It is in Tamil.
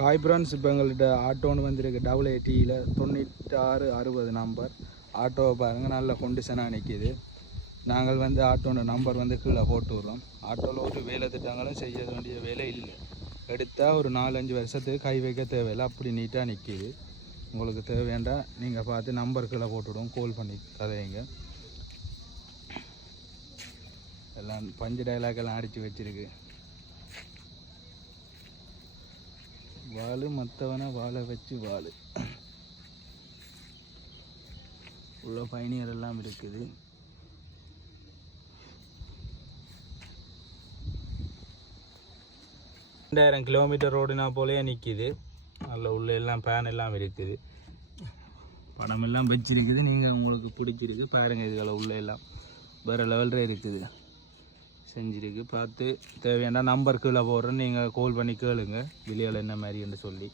ஹாய் ஃப்ரெண்ட்ஸ், இப்போ எங்கள்கிட்ட ஆட்டோன்னு வந்திருக்கு WATயில் 9660 நம்பர். ஆட்டோவை பாருங்கள், நல்ல கொண்டிஷனாக நிற்கிது. நாங்கள் வந்து ஆட்டோட நம்பர் வந்து கீழே போட்டு விடுறோம். ஆட்டோவில் ஒரு வேலை திட்டங்களும் செய்ய வேண்டிய வேலை இல்லை. எடுத்தால் ஒரு 4-5 வருஷத்துக்கு கை வைக்க தேவையில்லை, அப்படி நீட்டாக நிற்கிது. உங்களுக்கு தேவையாண்டா நீங்கள் பார்த்து நம்பர் கீழே போட்டுவிடுவோம், கால் பண்ணி கதையுங்க. எல்லாம் பஞ்சு டைலாக்கெல்லாம் அடித்து வச்சுருக்கு. வாழு மற்றவனை வாழ வச்சு வாழு. உள்ள பயணியர் எல்லாம் இருக்குது. கிலோமீட்டர் ரோடுனா போலே நிற்கிது. அதில் உள்ள எல்லாம் பேன் எல்லாம் இருக்குது, படம் எல்லாம் வச்சிருக்குது. நீங்கள் உங்களுக்கு பிடிச்சிருக்கு பாருங்கள். இதுகளை உள்ள எல்லாம் வேறு லெவலில் இருக்குது, செஞ்சுருக்கு. பார்த்து தேவையான நம்பர் கீழே போடுறேன்னு நீங்கள் கால் பண்ணி கேளுங்க, விலையில் என்ன மாதிரின்னு சொல்லி.